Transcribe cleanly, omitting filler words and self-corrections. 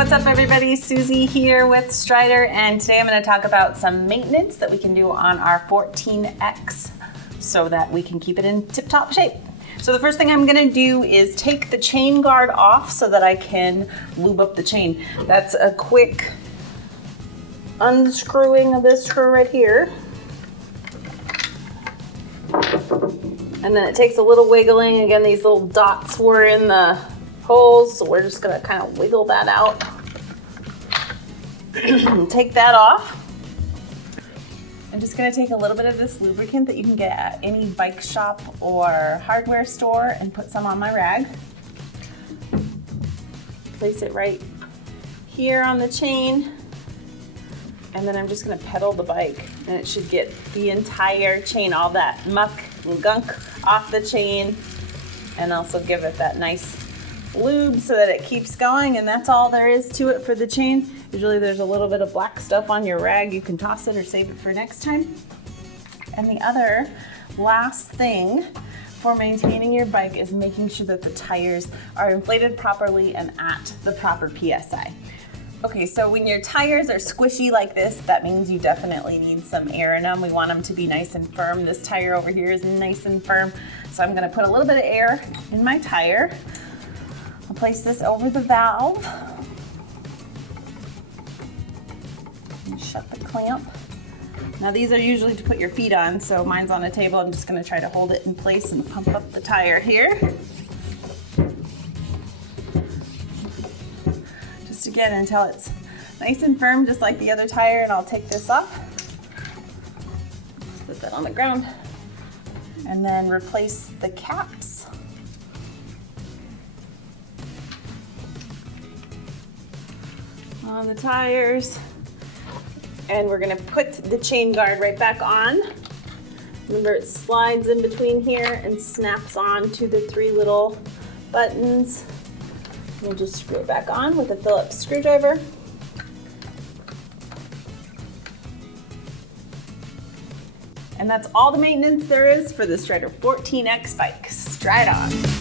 what's up everybody? Susie here with Strider, and today I'm going to talk about some maintenance that we can do on our 14X so that we can keep it in tip-top shape. So the first thing I'm going to do is take the chain guard off so that I can lube up the chain. That's a quick unscrewing of this screw right here. And then it takes a little wiggling. Again, these little dots were in the holes, so we're just gonna kind of wiggle that out. Take that off. I'm just gonna take a little bit of this lubricant that you can get at any bike shop or hardware store and put some on my rag. Place it right here on the chain. And then I'm just gonna pedal the bike, and it should get the entire chain, all that muck and gunk off the chain, and also give it that nice lube so that it keeps going. And that's all there is to it for the chain. Usually there's a little bit of black stuff on your rag. You can toss it or save it for next time. And the other last thing for maintaining your bike is making sure that the tires are inflated properly and at the proper PSI. Okay, so when your tires are squishy like this, that means you definitely need some air in them. We want them to be nice and firm. This tire over here is nice and firm. So I'm gonna put a little bit of air in my tire. I'll place this over the valve. And shut the clamp. Now these are usually to put your feet on, so mine's on a table. I'm just gonna try to hold it in place and pump up the tire here. Just again until it's nice and firm, just like the other tire, and I'll take this off. Put that on the ground. And then replace the caps. On the tires. And we're gonna put the chain guard right back on. Remember, it slides in between here and snaps on to the 3 little buttons. We'll just screw it back on with a Phillips screwdriver. And that's all the maintenance there is for the Strider 14X bike. Stride on.